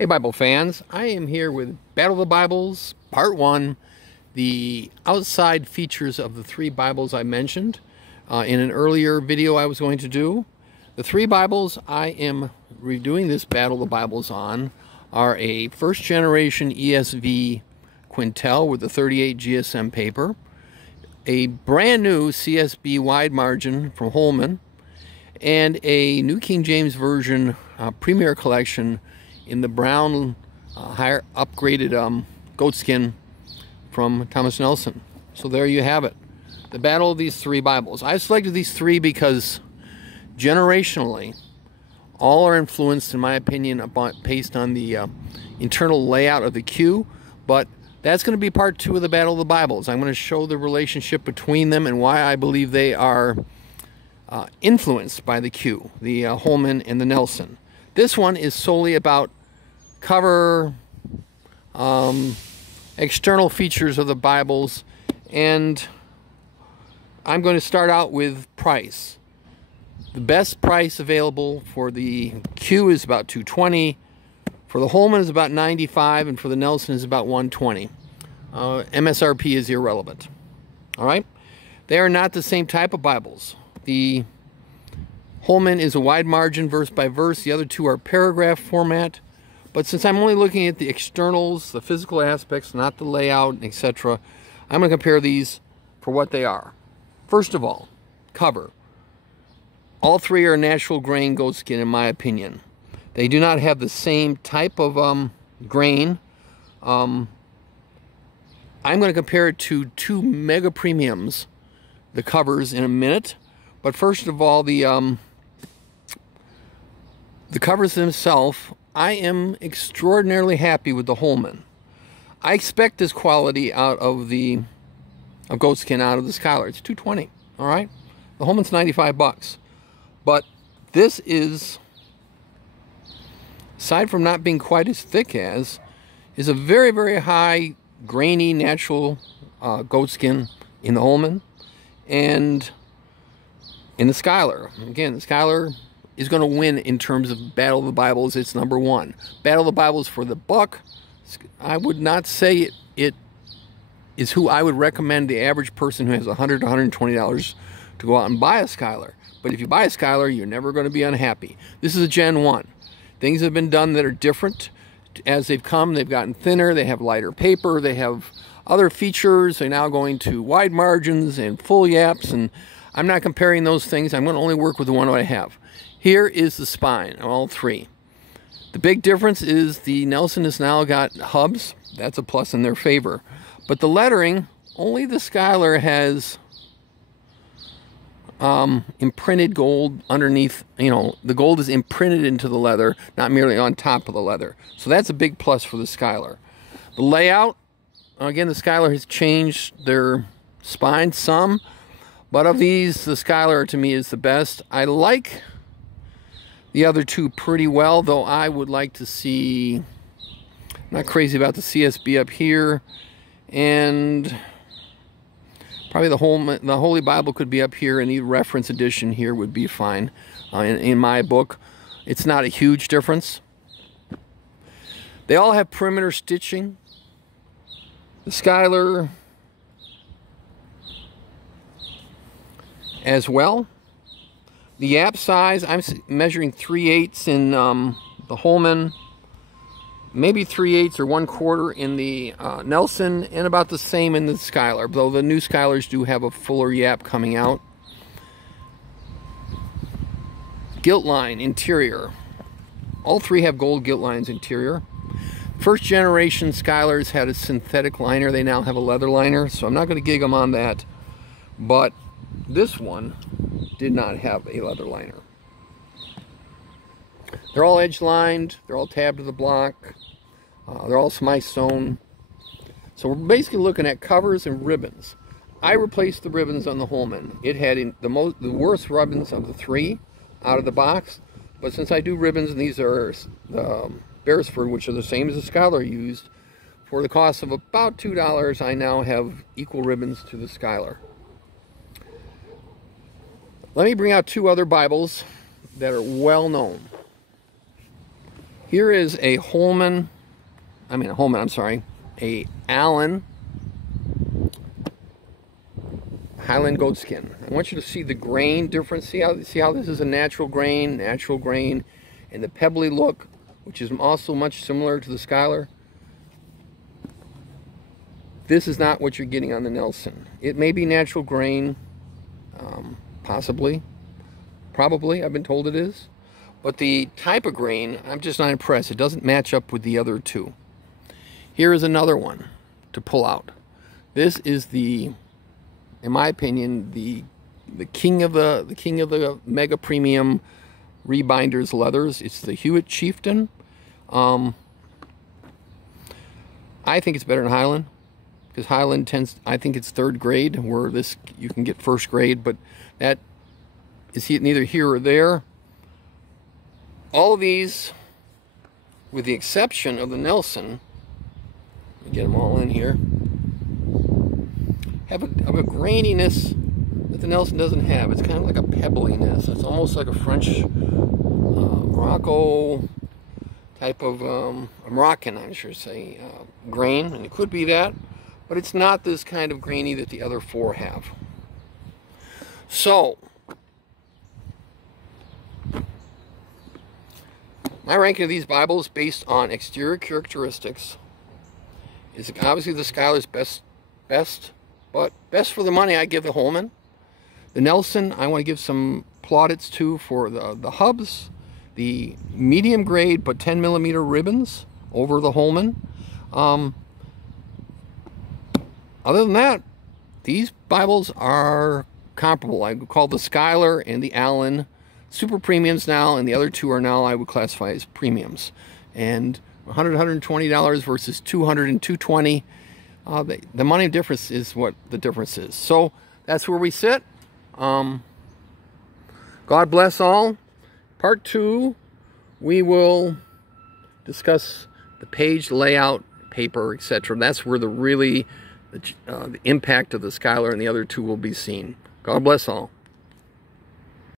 Hey Bible fans, I am here with Battle of the Bibles, Part 1, the outside features of the three Bibles I mentioned in an earlier video I was going to do. The three Bibles I am redoing this Battle of the Bibles on are a first generation ESV Quintel with the 38 GSM paper, a brand new CSB wide margin from Holman, and a New King James Version Premier collection in the brown, higher upgraded goatskin from Thomas Nelson. So there you have it, the battle of these three Bibles. I selected these three because generationally, all are influenced, in my opinion, based on the internal layout of the Q. But that's going to be part 2 of the Battle of the Bibles. I'm going to show the relationship between them and why I believe they are influenced by the Q, the Holman and the Nelson. This one is solely about cover, external features of the Bibles, and I'm going to start out with price. The best price available for the Q is about $220, for the Holman is about $95, and for the Nelson is about $120. MSRP is irrelevant. All right, they are not the same type of Bibles. The Holman is a wide margin, verse by verse. The other two are paragraph format. But since I'm only looking at the externals, the physical aspects, not the layout, etc., I'm going to compare these for what they are. First of all, cover. All three are natural grain goatskin, in my opinion. They do not have the same type of grain. I'm going to compare it to two mega premiums, the covers, in a minute. But first of all, the covers themselves, I am extraordinarily happy with the Holman. I expect this quality out of goatskin out of the Schuyler. It's $220, all right? The Holman's $95. But this is, aside from not being quite as thick as, is a very, very high, grainy, natural goatskin in the Holman and in the Schuyler. Again, the Schuyler is going to win in terms of Battle of the Bibles. It's number 1. Battle of the Bibles for the buck, I would not say it is who I would recommend the average person who has $100 to $120 to go out and buy a Schuyler. But if you buy a Schuyler, you're never going to be unhappy. This is a Gen 1. Things have been done that are different as they've come. They've gotten thinner. They have lighter paper. They have other features. They're now going to wide margins and full yaps. And I'm not comparing those things. I'm going to only work with the one I have. Here is the spine of all three. The big difference is the Nelson has now got hubs. That's a plus in their favor. But the lettering, only the Schuyler has imprinted gold underneath. You know, the gold is imprinted into the leather, not merely on top of the leather. So that's a big plus for the Schuyler. The layout, again, the Schuyler has changed their spine some, but of these, the Schuyler to me is the best. I like the other two pretty well, though I would like to see, I'm not crazy about the CSB up here, and probably the Holy Bible could be up here, and the reference edition here would be fine. In my book, it's not a huge difference. They all have perimeter stitching. The Schuyler as well. The yap size, I'm measuring 3/8 in the Holman, maybe 3/8 or 1/4 in the Nelson, and about the same in the Schuyler, though the new Schuyler's do have a fuller yap coming out. Gilt line, interior. All three have gold gilt lines interior. First generation Schuyler's had a synthetic liner. They now have a leather liner, so I'm not going to gig them on that. But this one did not have a leather liner. They're all edge lined. They're all tabbed to the block. They're all smythe sewn. So we're basically looking at covers and ribbons. I replaced the ribbons on the Holman. It had the worst ribbons of the three out of the box. But since I do ribbons, and these are Beresford, which are the same as the Schuyler used, for the cost of about $2, I now have equal ribbons to the Schuyler. Let me bring out two other Bibles that are well known. Here is a Allen Highland goatskin. I want you to see the grain difference. See how this is a natural grain, and the pebbly look, which is also much similar to the Schuyler. This is not what you're getting on the Nelson. It may be natural grain, possibly, probably, I've been told it is. But the type of grain, I'm just not impressed. It doesn't match up with the other two. Here is another one to pull out. This is the, in my opinion, the king of the mega premium rebinders leathers. It's the Hewitt Chieftain. I think it's better than Highland, because Highland tends, I think it's 3rd grade, where this you can get 1st grade, but that is neither here or there. All of these, with the exception of the Nelson, let me get them all in here, have a graininess that the Nelson doesn't have. It's kind of like a pebbliness. It's almost like a French Morocco type of, a Moroccan, I should say, grain, and it could be that, but it's not this kind of grainy that the other 4 have. So, my ranking of these Bibles based on exterior characteristics is obviously the Schuyler's best, but best for the money I give the Holman. The Nelson I want to give some plaudits to for the hubs, the medium grade but 10mm ribbons over the Holman. Other than that, these Bibles are comparable. I would call the Schuyler and the Allen super premiums now, and the other 2 are now I would classify as premiums. And $120 versus $200 and $220. The money difference is what the difference is. So that's where we sit. God bless all. Part 2, we will discuss the page layout, paper, etc. That's where the impact of the Schuyler and the other 2 will be seen. God bless all.